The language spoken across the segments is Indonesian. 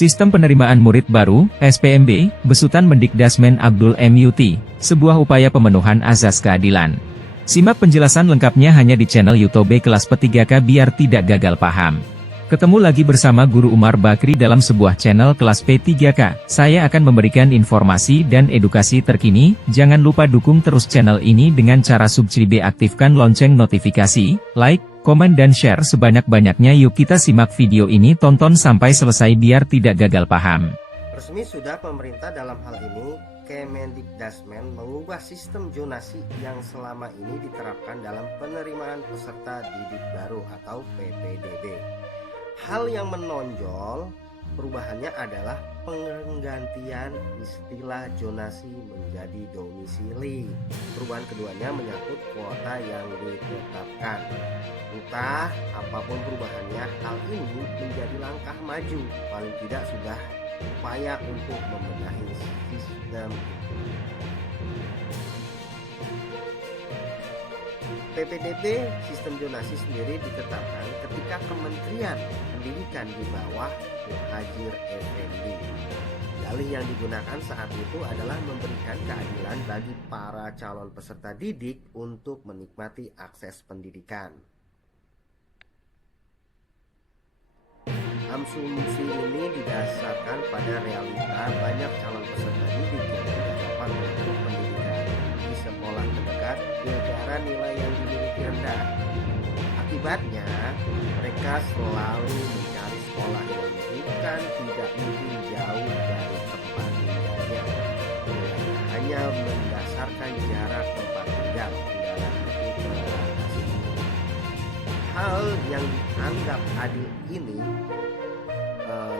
Sistem Penerimaan Murid Baru, SPMB, besutan Mendikdasmen Abdul MUT, sebuah upaya pemenuhan azas keadilan. Simak penjelasan lengkapnya hanya di channel YouTube Kelas P3K biar tidak gagal paham. Ketemu lagi bersama Guru Umar Bakri dalam sebuah channel Kelas P3K. Saya akan memberikan informasi dan edukasi terkini. Jangan lupa dukung terus channel ini dengan cara subscribe, aktifkan lonceng notifikasi, like, komen dan share sebanyak-banyaknya. Yuk kita simak video ini, tonton sampai selesai biar tidak gagal paham. Resmi sudah pemerintah dalam hal ini Kemendikdasmen mengubah sistem zonasi yang selama ini diterapkan dalam penerimaan peserta didik baru atau PPDB. Hal yang menonjol perubahannya adalah penggantian istilah zonasi menjadi domisili. Perubahan keduanya menyangkut kuota yang ditetapkan. Entah apapun perubahannya, hal ini menjadi langkah maju, paling tidak sudah upaya untuk membenahi sistem. PPDB sistem zonasi sendiri ditetapkan ketika Kementerian Pendidikan di bawah Muhadjir Effendi. Dalih yang digunakan saat itu adalah memberikan keadilan bagi para calon peserta didik untuk menikmati akses pendidikan. Asumsi ini didasarkan pada realita banyak calon peserta didik yang tidak dapat menempuh pendidikan di sekolah terdekat gara-gara nilai yang dimiliki rendah. Akibatnya, mereka selalu mencari sekolah yang tidak mungkin jauh dari tempat tinggalnya, hanya berdasarkan jarak tempat tinggal. Hal yang dianggap adil ini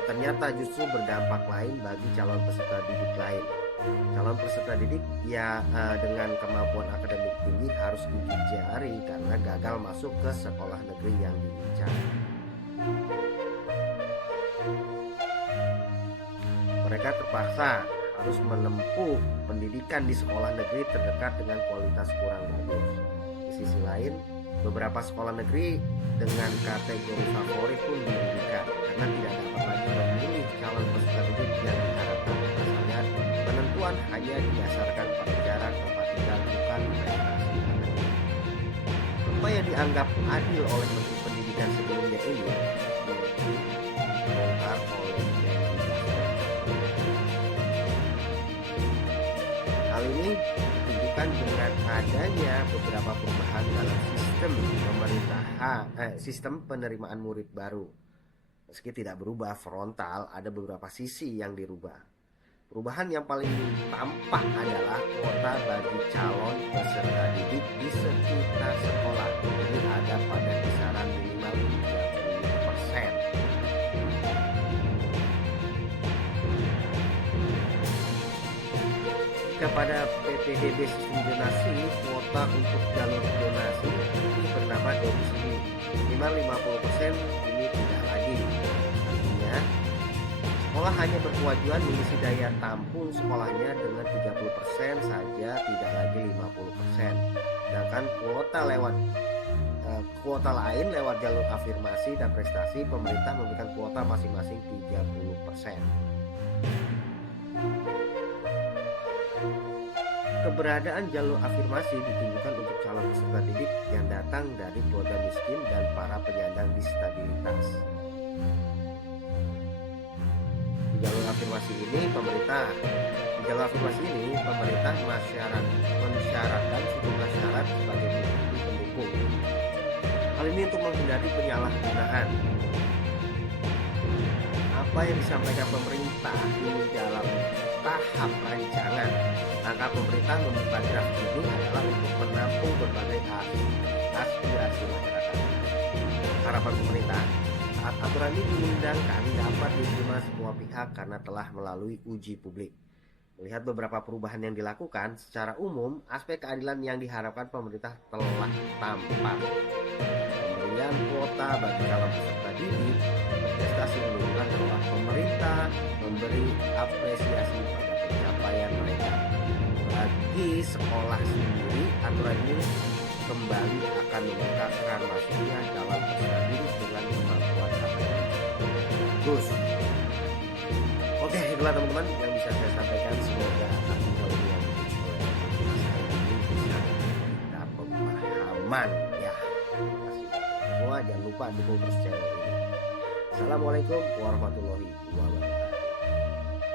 ternyata justru berdampak lain bagi calon peserta didik lain. Calon peserta didik dengan kemampuan akademik tinggi harus gigit jari karena gagal masuk ke sekolah negeri yang diincar. Mereka terpaksa harus menempuh pendidikan di sekolah negeri terdekat dengan kualitas kurang bagus. Di sisi lain, beberapa sekolah negeri dengan kategori favorit pun dirugikan karena tidak dapat lagi memilih calon peserta didik yang diharapkan. Pasalnya, penentuan hanya didasarkan pada jarak tempat tinggal, bukan prestasi akademik. Apa yang dianggap adil oleh Menteri Pendidikan sebelumnya ini dibongkar oleh Mendikdasmen. Hal ini ditunjukkan dengan adanya beberapa perubahan dalam sistem penerimaan murid baru. Meski tidak berubah frontal, ada beberapa sisi yang dirubah. Perubahan yang paling tampak adalah kuota bagi calon peserta didik di sekitar sekolah. Ini ada pada kisaran minimal 30%. Kepada PPDB sistem zonasi, kuota untuk jalur zonasi ini bernama domisili. Minimal 50% ini tidak lagi. Artinya, sekolah hanya berkewajiban mengisi daya tampung sekolahnya dengan 30% saja, tidak lagi 50%. Sedangkan kuota lain lewat jalur afirmasi dan prestasi, pemerintah memberikan kuota masing-masing 30%. Keberadaan jalur afirmasi ditunjukkan untuk calon peserta didik yang datang dari keluarga miskin dan para penyandang disabilitas. Di jalur afirmasi ini pemerintah mensyaratkan sejumlah syarat sebagai bukti pendukung. Hal ini untuk menghindari penyalahgunaan. Apa yang disampaikan pemerintah ini dalam tahap rancangan. Langkah pemerintah membuka draft ini adalah untuk menampung berbagai aspirasi masyarakat. Harapan pemerintah saat aturan ini diundangkan dapat diterima semua pihak karena telah melalui uji publik. Melihat beberapa perubahan yang dilakukan, secara umum aspek keadilan yang diharapkan pemerintah telah tampak. Pemberian kuota bagi calon peserta didik, prestasi menunjukkan bahwa pemerintah memberi apresiasi pada pencapaian mereka. Bagi sekolah sendiri, aturan ini kembali akan membuka keran masuknya calon peserta didik dengan kemampuan akademik bagus. Itulah teman-teman yang bisa saya sampaikan. Semoga artikel yang bisa kita pemahaman ya. Semua jangan lupa dukung terus channel ini. Assalamualaikum warahmatullahi wabarakatuh.